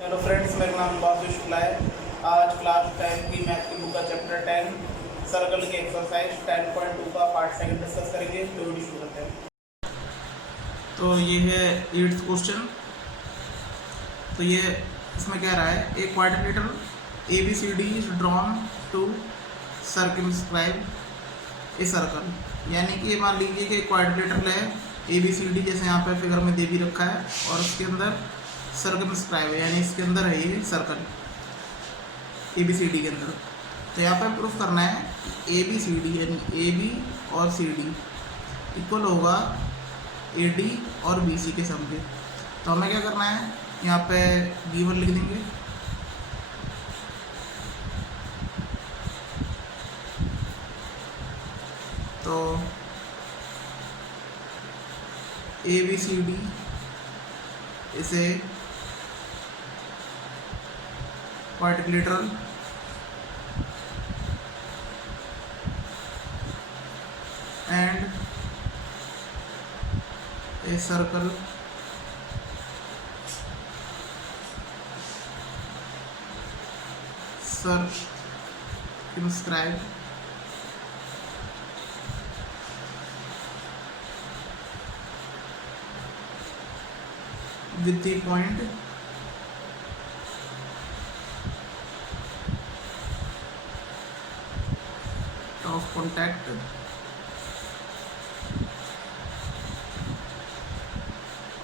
Hello friends, मेरा नाम बासु शुक्ला है। आज क्लास 10 की मैथ की बुक का चैप्टर 10 सर्कल के एक्सरसाइज 10.2 का पार्ट सेकंड डिस्कस करेंगे। तो वीडियो शुरू करते हैं। तो ये है 8th क्वेश्चन। तो ये इसमें कह रहा है एक quadrilateral ABCD is drawn to circumscribe a circle. यानी कि मान लीजिए कि क्वाड्रिलेटरल है ABCD, जैसे यहाँ पे फिगर में दे भी रखा है, और उसके अंदर सर्कमस्क्राइब है, यानी इसके अंदर है ये सर्कल ABCD के अंदर। तो यहाँ पे प्रूफ करना है ABCD यानी AB और CD इक्वल होगा AD और BC के सम के। तो हमें क्या करना है, यहाँ पे गिवन लिख देंगे। तो ABCD इसे quadrilateral and a circle circumscribed with the point of contact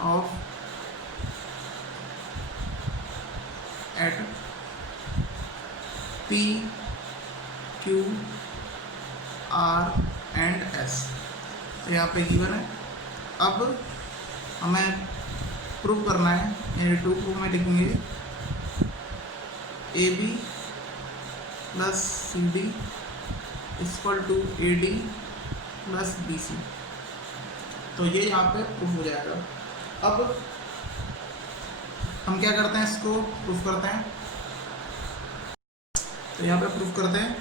of at P, Q, R and S। तो यहाँ पे गिवन है। अब हमें प्रूव करना है, यानी टू प्रूफ में लिखेंगे AB plus CD equal to AD plus BC। तो ये यहाँ पे प्रूफ हो जाएगा। अब हम क्या करते हैं, इसको प्रूफ करते हैं। तो यहाँ पे प्रूफ करते हैं।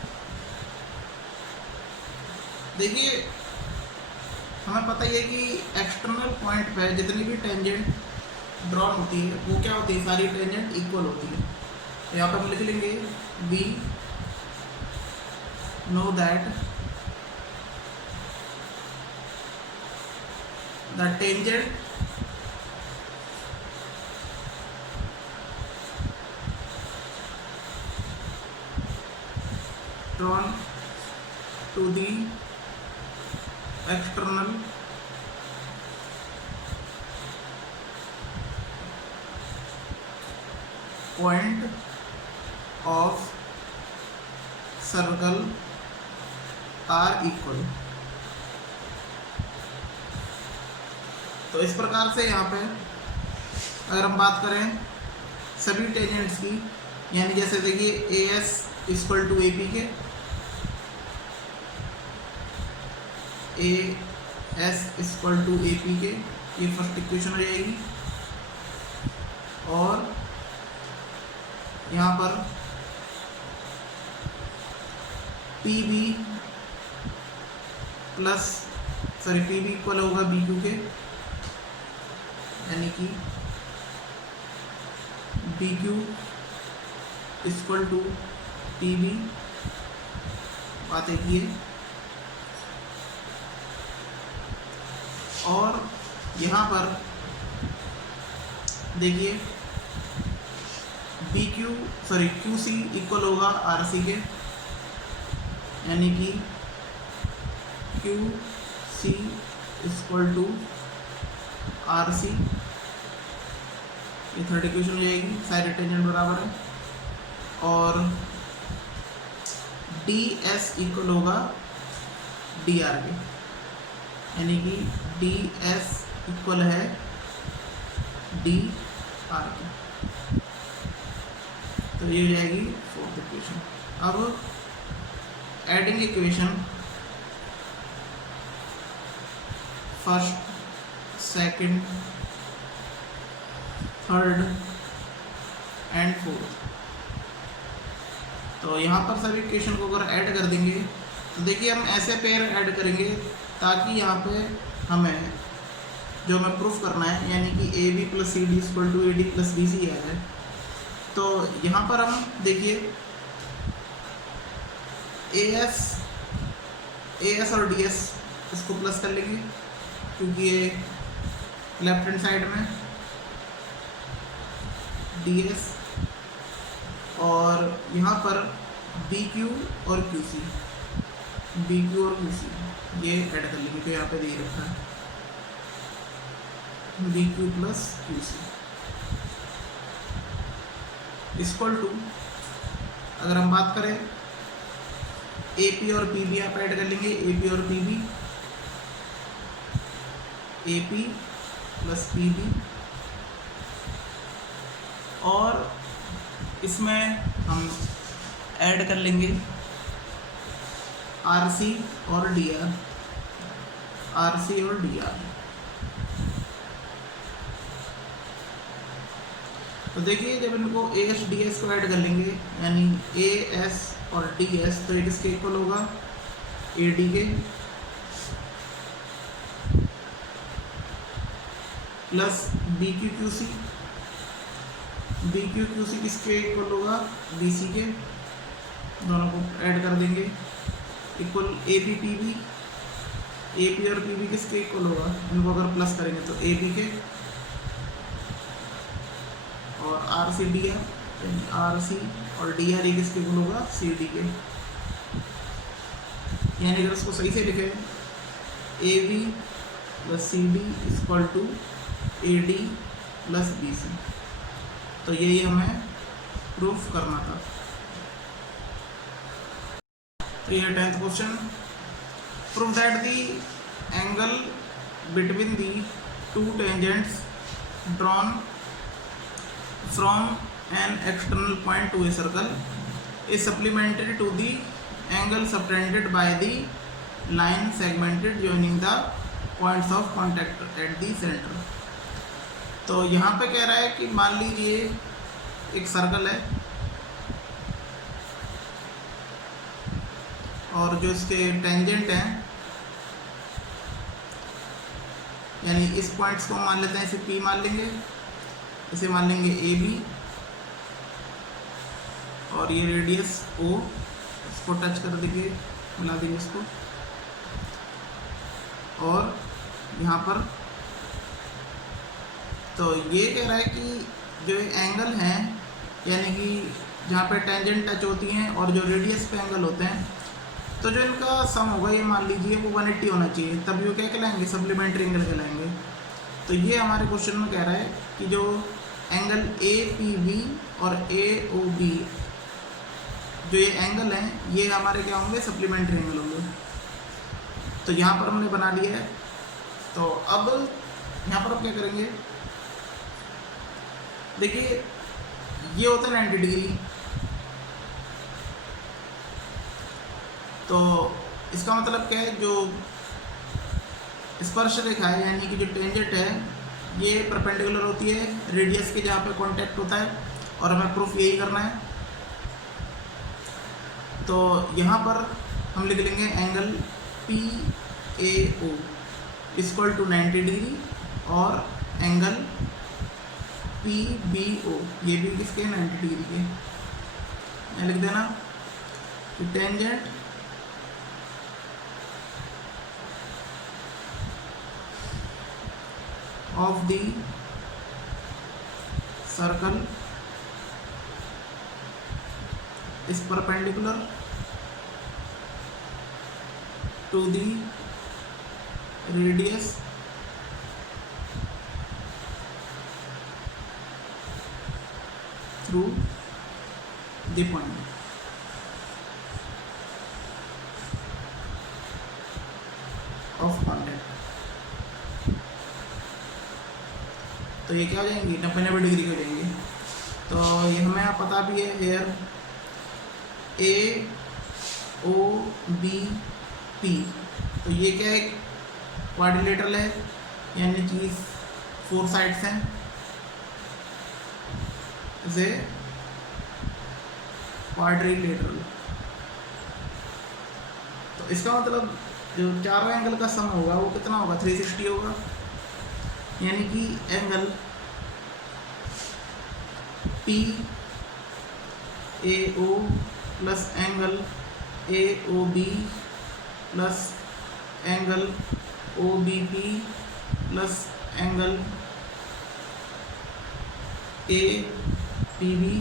देखिए, हमें पता ही है कि एक्सटर्नल पॉइंट पे जितनी भी टेंजेंट ड्रॉन होती है वो क्या होती है, सारी टेंजेंट इक्वल होती है। तो यहाँ पे हम लिख लेंगे we know that the tangent drawn to the external point of circle are equal। तो इस प्रकार से यहाँ पे अगर हम बात करें सभी टेंजेंट्स की, यानी जैसे देखिए AS इक्वल टू AP के, AS इक्वल टू AP के, ये फर्स्ट इक्वेशन हो जाएगी। और यहाँ पर PB इक्वल होगा BQ के, यानी कि BQ इक्वल टू PB। बात एक ये। और यहाँ पर देखिए QC इक्वल होगा RC के, यानी कि QC इक्वल टू RC। ये थर्ड इक्वेशन हो जाएगी, सारे टेंजेंट बराबर है। और DS इक्वल होगा DR के, यानी कि DS इक्वल है DR के। तो ये हो जाएगी फोर्थ इक्वेशन। अब adding equation first, second, third and fourth. तो यहाँ पर सभी इक्वेशन को अगर ऐड कर देंगे तो देखिए हम ऐसे पेयर ऐड करेंगे ताकि यहाँ पे हमें जो हमें प्रूफ करना है, यानी कि AB plus CD equal to AD plus BC है, तो यहाँ पर हम देखिए एएस और डीएस इसको प्लस कर लेंगे क्योंकि ये लेफ्ट हैंड साइड में डीएस, और यहाँ पर BQ और QC, BQ और QC ये ऐड कर लेंगे, तो यहाँ पे दे रखा है BQ plus QC equal to, अगर हम बात करें AP और PB आप ऐड कर लेंगे, AP और PB, AP प्लस PB, और इसमें हम ऐड कर लेंगे RC और DR, RC और DR। तो देखिए जब इनको AS DS को ऐड कर लेंगे यानी AS और DS, तो ये किसके इक्वल होगा, AD के, plus BQ QC, BQ QC किसके इक्वल होगा, BC के, दोनों को ऐड कर देंगे, इक्वल AP PB, AP और PB किसके इक्वल होगा, इनको अगर प्लस करेंगे तो AB के, और RC DR, RC और DR ये किसके इक्वल होगा, CD के। यानी अगर उसको सही से लिखें AB plus CD equal to AD plus BC, तो यही हमें प्रूफ करना था। तो ये 10th question, proof that the angle between the two tangents drawn from an external point to a circle is supplemented to the angle subtended by the line segmented joining the points of contact at the centre. तो यहाँ पे कह रहा है कि मान लीजिए एक सर्कल है और जो इसके टेंजेंट हैं, यानी इस पॉइंट्स को मान लेते हैं, इसे P मान लेंगे, इसे मान लेंगे AB, और ये रेडियस O, इसको टच कर देंगे, मिला देंगे इसको, और यहाँ पर तो ये कह रहा है कि जो एंगल हैं यानी कि जहाँ पे टेंजेंट टच होती हैं और जो रेडियस पे एंगल होते हैं, तो जो इनका सम होगा ये मान लीजिए वो 180 होना चाहिए, तब ये क्या कहलाएंगे, सप्लीमेंट्री एंगल कहलाएंगे। तो ये हमारे क्वेश्चन में कह रहा है कि जो एंगल APB और AOB जो ये एंगल हैं ये हमारे क्या होंगे, सप्लीमेंट्री एंगल होंगे। तो यहाँ पर हमने बना लिया है। तो अब यहाँ पर हम क्या करेंगे, देखिए ये होता है 90 डिग्री, तो इसका मतलब क्या है, जो स्पर्श रेखा है यानी कि जो टेंजेंट है ये परपेंडिकुलर होती है रेडियस के जहाँ पे कांटेक्ट होता है, और हमें प्रूफ यही करना है। तो यहाँ पर हम लिख लेंगे angle PAO equal to 90 degree, और एंगल PBO ये भी किसके, 90 डिग्री के। मैं लिख देना कि tangent of the circle is perpendicular to the radius through the point of contact। तो ये क्या हो जाएंगी, 90 डिग्री हो जाएंगे। तो ये हमें आप पता भी है, हेयर AOBP, तो ये क्या है, क्वाड्रिलेटरल है यानी कि 4 साइड्स हैं, इसे क्वाड्रिलेटरल। तो इसका मतलब जो चारों एंगल का सम होगा वो कितना होगा, 360 होगा। यानी कि angle A O plus angle A O B plus angle O B P plus angle A P B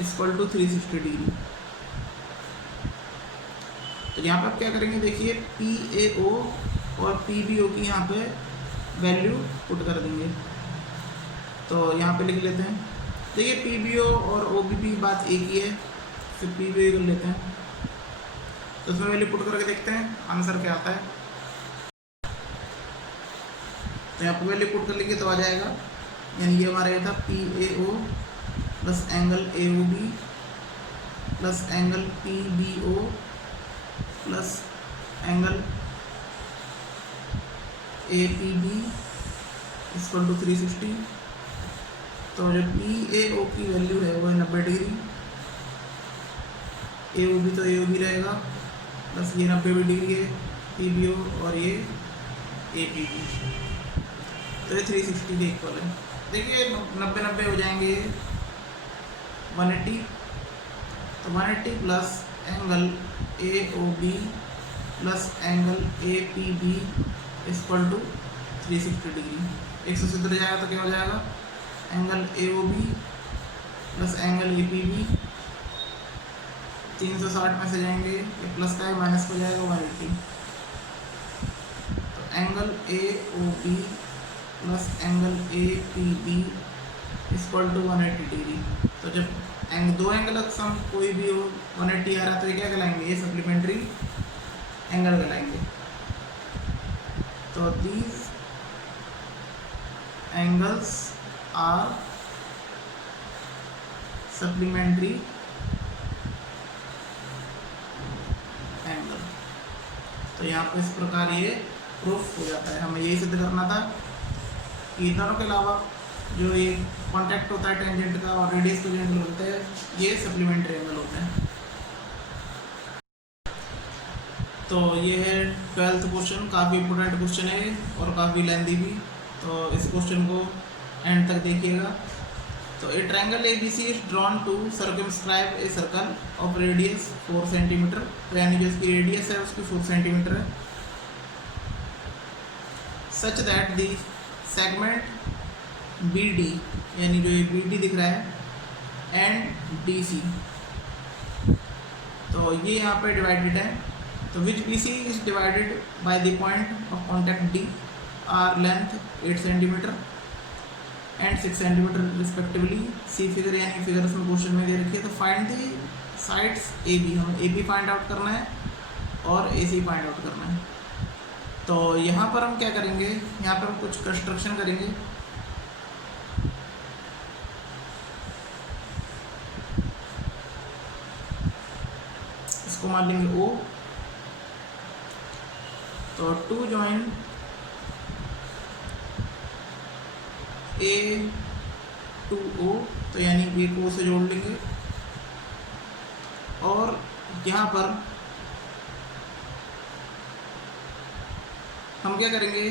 equal to 360 degree. तो यहाँ पर आप क्या करेंगे, देखिए पी ए ओ और पी बी ओ की यहाँ पे वैल्यू पुट कर देंगे। तो यहाँ पे लिख लेते हैं, देखिए पी बी ओ और ओ बी पी की बात एक ही है, फिर पी बी ओ कर लेते हैं। तो उसमें वैल्यू पुट करके देखते हैं आंसर क्या आता है। तो यहाँ पर वैल्यू पुट कर लेंगे तो आ जाएगा, यानी ये हमारा ये था P A O plus angle A O B plus angle P B O plus angle A P B equal to 360। तो जो पी ए ओ की वैल्यू है वो है 90 डिग्री, ए ओ बी तो ए ओ बी रहेगा प्लस ये 90 डिग्री है पी बी ओ और ये ए पी बी, तो ये 360 के इक्वल है। देखिए 90 हो जाएंगे 180, तो 180 plus angle A O B plus angle A P B equal to 360 degree. 100 से उधर जाएगा तो क्या हो जाएगा, angle A O B plus angle A P B 360 में से जाएंगे, ये प्लस का है माइनस हो जाएगा 180। तो angle A O B plus angle A P B equal to 180 degree. तो जब दो एंगल का सम कोई भी हो 180 आ रहा है तो ये क्या कहलाएंगे, ये सप्लीमेंट्री एंगल कहलाएंगे। तो these angles are supplementary angle. तो यहाँ पर इस प्रकार ये प्रूफ हो जाता है। हमें यही सिद्ध करना था कि दोनों के अलावा जो ये कांटेक्ट होता है टेंजेंट का और रेडियस के जो एंगल होते हैं ये सप्लीमेंट्री एंगल होते हैं। तो ये है 12th क्वेश्चन, काफ़ी इंपॉर्टेंट क्वेश्चन है और काफ़ी लेंथी भी। तो इस क्वेश्चन को एंड तक देखिएगा। तो a triangle A B C is drawn to circumscribe a circle of radius 4 centimetre. तो यानी जो इसकी रेडियस है उसकी 4 सेंटीमीटर है। Such that the segment B D, यानी जो ये बी डी दिख रहा है एंड डी सी, तो ये यहाँ पे डिवाइडेड है। तो which B C is divided by the point of contact D are length 8 centimetre and 6 centimetre respectively. See figure यानी फिगर्स में क्वेश्चन में दे रखी है। तो find the sides A B, हमें ए बी फाइंड आउट करना है और ए सी फाइंड आउट करना है। तो यहाँ पर हम क्या करेंगे, यहाँ पर हम कुछ कंस्ट्रक्शन करेंगे। इसको मान लेंगे ओ। तो to join A to O, तो यानी ए को ओ से जोड़ लेंगे। और यहाँ पर हम क्या करेंगे,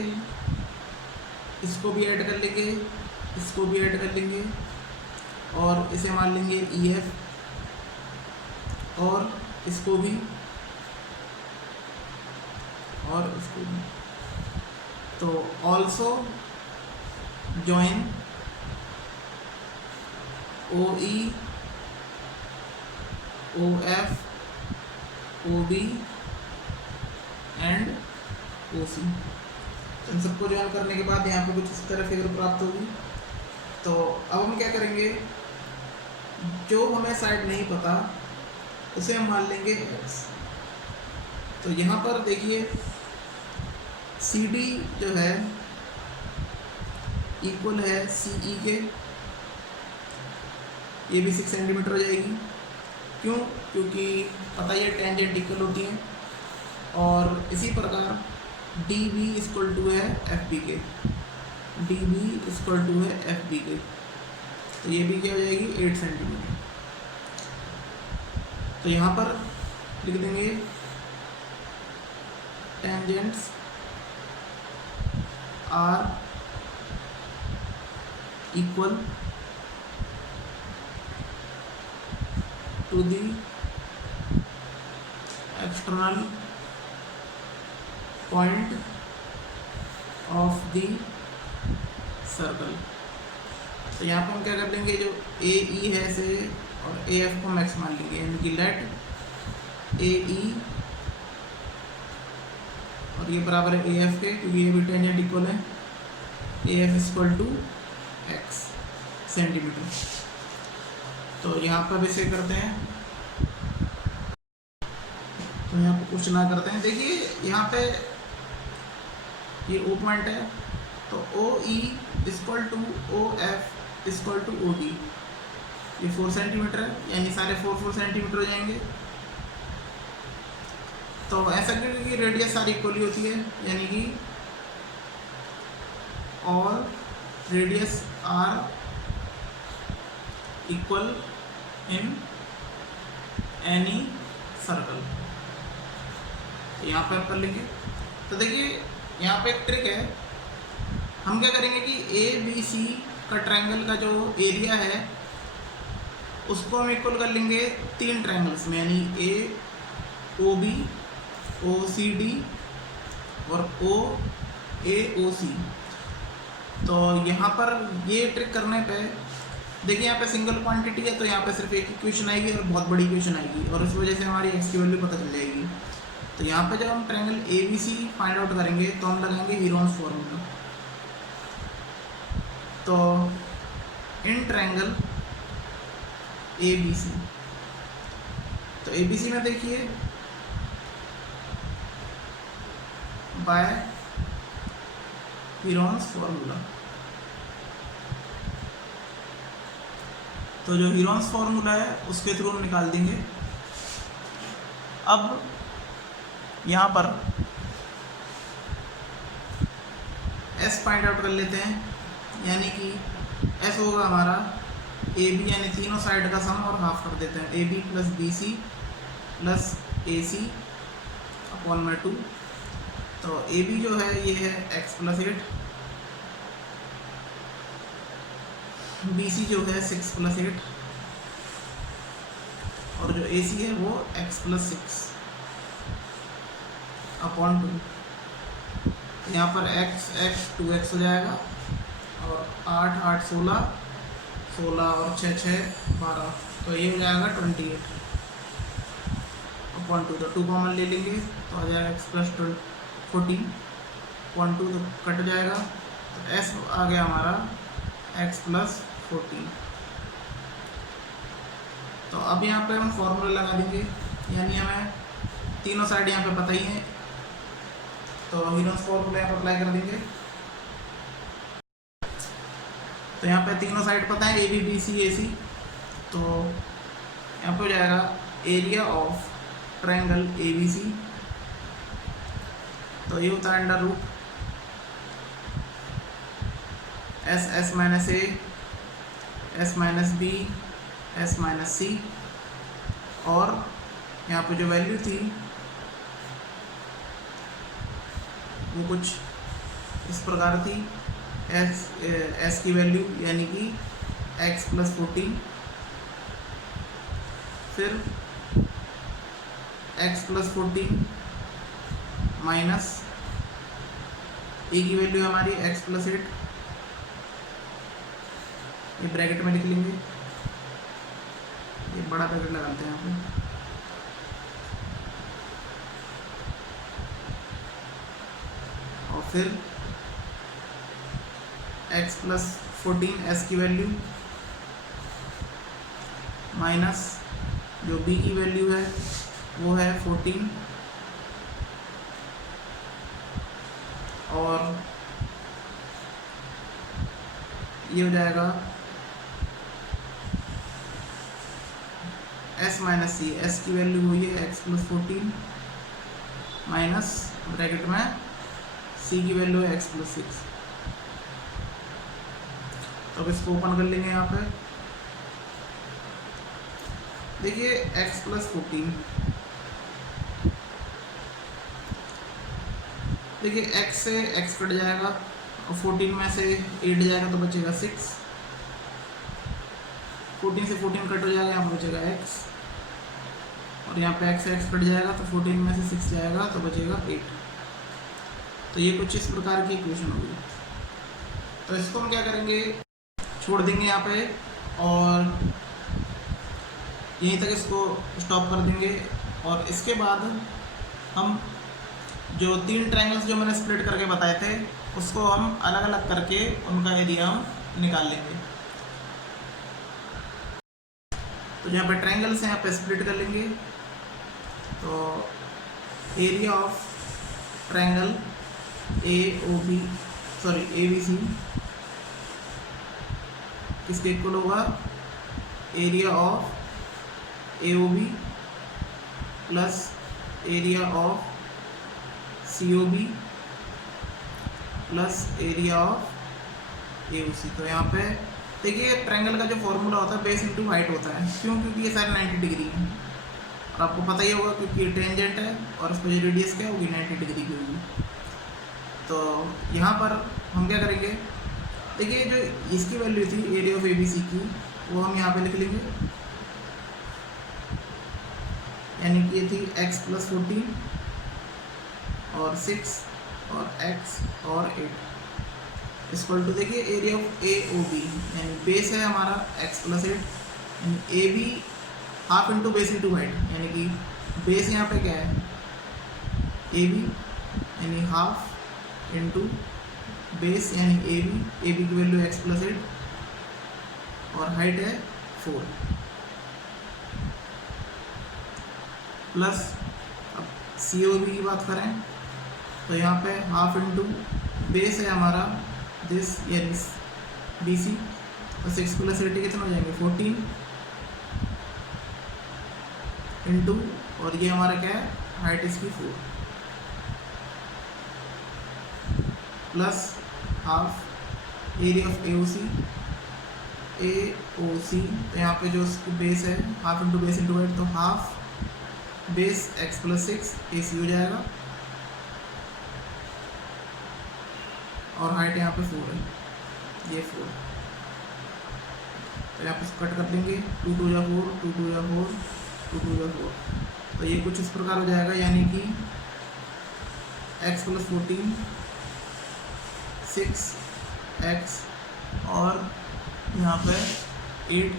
इसको भी ऐड कर लेंगे, इसको भी ऐड कर लेंगे और इसे मान लेंगे ई एफ, और इसको भी और इसको भी। तो also join O E O F O B and O C. इन सबको ज्वाइन करने के बाद यहाँ पे कुछ इस तरह फिगर प्राप्त होगी। तो अब हम क्या करेंगे, जो हमें साइड नहीं पता उसे हम मान लेंगे x। तो यहाँ पर देखिए सी डी जो है इक्वल है सी ई के, ये भी 6 सेंटीमीटर हो जाएगी। क्यों? क्योंकि पता ही है टेंजेंट इक्वल होती हैं। और इसी प्रकार डी बी इक्वल टू है एफ बी के, डी बी इक्वल टू है एफ बी के। तो ये भी क्या हो जाएगी 8 सेंटीमीटर। तो यहाँ पर लिख देंगे tangents are equal to the external point of the circle. तो यहाँ पे हम क्या कर लेंगे, जो ए ई है से और ए एफ को मैक्स मान लेंगे, यानी कि लेट ए ई और ये बराबर है ए एफ के, क्योंकि ये भी टेंजेंट इक्वल है, A F equal to X centimetre. तो यहाँ पर भी इसे करते हैं, तो यहाँ पे कुछ ना करते हैं। देखिए यहाँ पे ये ओ पॉइंट है, तो O E equal to O F equal to O D, ये 4 सेंटीमीटर है, यानी सारे 4 सेंटीमीटर हो जाएंगे। तो ऐसा क्योंकि रेडियस सारी इक्वली होती है, यानी कि all radius are equal in any circle. यहाँ पर कर लेंगे। तो देखिए यहाँ पे एक ट्रिक है, हम क्या करेंगे कि ए बी सी का ट्रायंगल का जो एरिया है उसको हम इक्वल कर लेंगे 3 ट्रायंगल्स में, यानी ए ओ बी, ओ सी डी और ओ ए ओ सी। तो यहाँ पर ये ट्रिक करने पे देखिए यहाँ पे सिंगल क्वांटिटी है, तो यहाँ पे सिर्फ एक इक्वेशन आएगी और बहुत बड़ी इक्वेशन आएगी, और इस वजह से हमारी एक्स की वैल्यू पता चल जाएगी। तो यहाँ पे जब हम triangle A B C find out करेंगे तो हम लगाएंगे हीरोन्स फॉर्मूला। तो in triangle A B C, तो ए बी सी में देखिए बाय हीरोन्स फॉर्मूला, तो जो हीरोन्स फॉर्मूला है उसके थ्रू हम निकाल देंगे। अब यहाँ पर एस फाइंड आउट कर लेते हैं, यानी कि एस होगा हमारा ए बी, यानी तीनों साइड का सम और हाफ कर देते हैं, A B plus B C plus A C upon में 2। तो ए बी जो है ये है एक्स प्लस 8, बी सी जो है 6 प्लस 8 और जो ए सी है वो एक्स प्लस 6 अपॉन 2। यहाँ पर x 2x हो जाएगा, और 8 8 16 16 और 6 6 12, तो ये हो जाएगा 28 अपॉन 2। तो 2 कॉमन ले लेंगे तो आ जाएगा x प्लस 14 अपॉन 2, तो कट जाएगा, तो s आ गया हमारा x प्लस 14। तो अब यहाँ पे हम फॉर्मूला लगा देंगे, यानी हमें तीनों साइड यहाँ पे पता ही है, तो हीरोन्स फॉर्मूला यहाँ पर अप्लाई कर देंगे। तो यहाँ पे तीनों साइड पता है, ए बी बी सी ए सी, तो यहाँ पे हो जाएगा area of triangle A B C, तो ये होता है under root S S minus A S minus B S minus C, और यहाँ पे जो वैल्यू थी वो कुछ इस प्रकार थी, एस की वैल्यू यानी कि एक्स प्लस 14, फिर एक्स प्लस 14 माइनस ए की वैल्यू हमारी एक्स प्लस 8, ये ब्रैकेट में लिख लेंगे, ये बड़ा ब्रैकेट लगाते हैं यहाँ पे, और फिर x प्लस 14 s की वैल्यू माइनस जो b की वैल्यू है वो है 14, और ये हो जाएगा s माइनस सी, s की वैल्यू हुई है x प्लस 14 माइनस ब्रैकेट में c की वैल्यू है x प्लस 6। तो अब इसको ओपन कर लेंगे यहाँ पे, देखिए x प्लस 14, देखिए x से x कट जाएगा और 14 में से 8 जाएगा तो बचेगा 6, 14 से 14 कट हो जाएगा, यहाँ बचेगा x, और यहाँ पे x कट जाएगा तो 14 में से 6 जाएगा तो बचेगा 8। तो ये कुछ इस प्रकार की इक्वेशन होगी। तो इसको हम क्या करेंगे, छोड़ देंगे यहाँ पे और यहीं तक इसको स्टॉप कर देंगे। और इसके बाद हम जो 3 ट्रायंगल्स जो मैंने स्प्लिट करके बताए थे उसको हम अलग अलग करके उनका एरिया हम निकाल लेंगे। तो यहाँ पे ट्रायंगल्स हैं, यहाँ पे स्प्लिट कर लेंगे। तो एरिया ऑफ ट्रायंगल ABC किसके इक्वल होगा, area of AOB plus area of COB plus area of AOC। तो यहाँ पे देखिए ट्रायंगल का जो फॉर्मूला होता है बेस इंटू हाइट होता है। क्यों? क्योंकि ये सारे 90 डिग्री हैं और आपको पता ही होगा क्योंकि ये टेंजेंट है और उसको जो रेडियस क्या होगी 90 डिग्री की होगी। तो यहाँ पर हम क्या करेंगे, देखिए जो इसकी वैल्यू थी एरिया ऑफ ABC की वो हम यहाँ पे लिख लेंगे, यानी कि ये थी x + 14 और 6 और x और 8 इक्वल टू देखिए एरिया ऑफ AOB, यानी बेस है हमारा x + 8, यानी AB half into base into height, यानी कि बेस यहाँ पे क्या है AB यानी हाफ इंटू बेस यानी AB की वैल्यू x + 8 और हाइट है 4 प्लस अब COB की बात करें तो यहाँ पे हाफ इंटू बेस है हमारा दिस यानी BC, तो 6 + 8 कितने हो जाएंगे 14 इंटू और ये हमारा क्या है हाइट इसकी 4 plus half area of AOC। तो यहाँ पे जो उसकी बेस है half into base into height, तो हाफ बेस x + 6 AC हो जाएगा और हाइट यहाँ पे 4 है, ये 4। तो यहाँ पे कट कर देंगे 2 × 2 = 4, 2 × 2 = 4, 2 × 2 = 4। तो ये कुछ इस प्रकार हो जाएगा, यानी कि x + 14 6x और यहाँ पे 8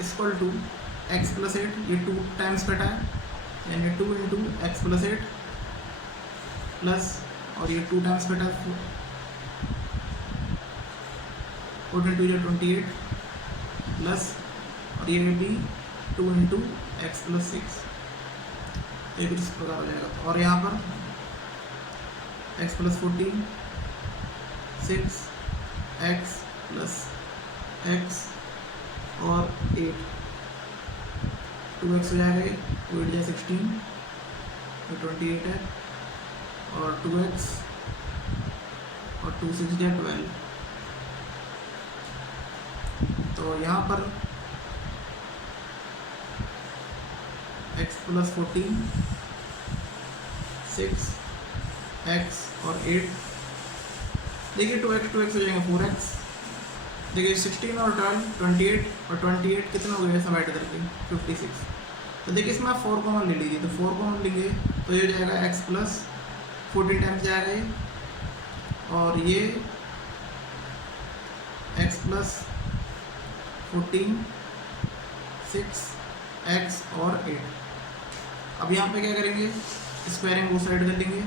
इक्वल टू x + 8, ये 2 टाइम्स कटा है यानी 2 × x + 8 प्लस और ये 2 टाइम्स कटा है 14 × 2 = 28 प्लस और ये भी 2 × x + 6, ये कुछ इस प्रकार हो जाएगा। और यहाँ पर x + 14 6x प्लस x और 8 2x हो जाएगा, 2 × 8 = 16 तो 28 है और 2x और 2 × 6 = 12। तो यहाँ पर x + 14 6x और 8 देखिए 2x हो जाएंगे 4x, देखिए 16 और 12 28 और 28 कितना हो गया सब ऐड करके 56। तो देखिए इसमें आप 4 कॉमन ले लीजिए, तो 4 कॉमन लेंगे तो ये हो जाएगा x + 14 टाइम्स जाएगा ये, और ये x + 14 6x और 8। अब यहाँ पे क्या करेंगे, स्क्वायरिंग वो साइड कर लेंगे,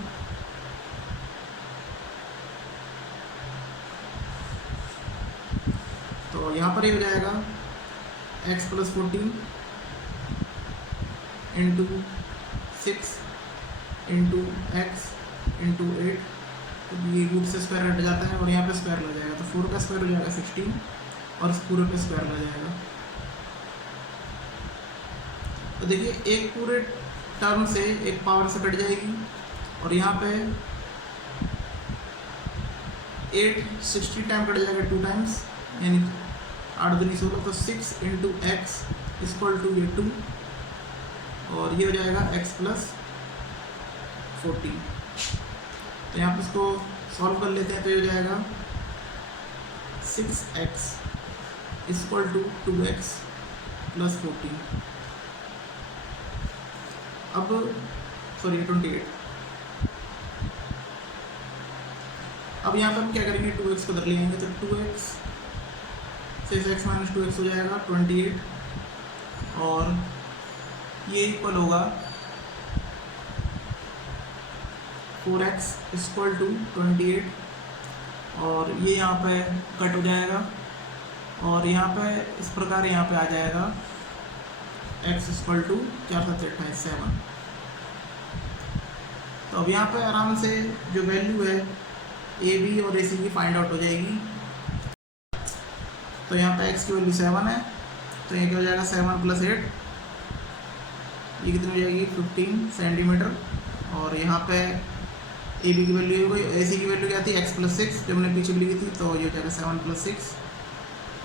तो यहाँ पर ये हो जाएगा x + 14 into 6 into x into 8, तो ये रूट से स्क्वायर हट जाता है और यहाँ पे स्क्वायर लग जाएगा, तो 4 का स्क्वायर हो जाएगा 16 और इस पूरे पे स्क्वायर लग जाएगा। तो देखिए एक पूरे टर्म से एक पावर से कट जाएगी और यहाँ पे 8 60 टाइम कट जाएगा 2 टाइम्स, यानी 8 दूनी 16, तो 6 इंटू x इक्वल टू ये 2 और ये हो जाएगा x + 14। तो यहाँ पे इसको सॉल्व कर लेते हैं, तो ये हो जाएगा 6x इक्वल टू 2x + 14। अब सॉरी 28। अब यहाँ पे हम क्या करेंगे, 2x को उधर ले आएंगे तो 2x 6x माइनस 2x हो जाएगा 28, और ये इक्वल होगा 4x इक्वल टू 28, और ये यहाँ पे कट हो जाएगा, और यहाँ पे इस प्रकार यहाँ पे आ जाएगा x इक्वल टू 4 7 28 7। तो अब यहाँ पे आराम से जो वैल्यू है ए बी और ए सी की फाइंड आउट हो जाएगी। तो यहाँ पे x की वैल्यू 7 है, तो ये क्या हो जाएगा 7 + 8, ये कितनी हो जाएगी 15 सेंटीमीटर, और यहाँ पे ए बी की वैल्यू हो गई, ए सी की वैल्यू क्या थी x + 6 जो हमने पीछे लिखी थी, तो ये हो जाएगा 7 + 6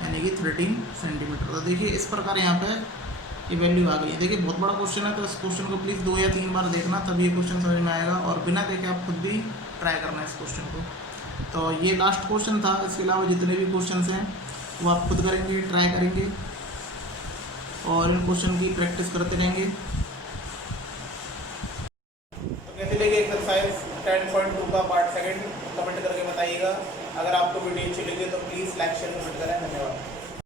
यानी कि 13 सेंटीमीटर। तो देखिए इस प्रकार यहाँ पे ये वैल्यू आ गई है। देखिए बहुत बड़ा क्वेश्चन है, तो इस क्वेश्चन को प्लीज़ 2 या 3 बार देखना, तभी ये क्वेश्चन समझ में आएगा, और बिना देखे आप खुद भी ट्राई करना इस क्वेश्चन को। तो ये लास्ट क्वेश्चन था, इसके अलावा जितने भी क्वेश्चन हैं वो आप खुद करेंगे, ट्राई करेंगे, और इन क्वेश्चन की प्रैक्टिस करते रहेंगे। तो कैसे लगी एक्सरसाइज 10.2 का पार्ट सेकंड, कमेंट करके बताइएगा। अगर आपको वीडियो अच्छी लगी तो प्लीज़ लाइक शेयर कमेंट करें। धन्यवाद।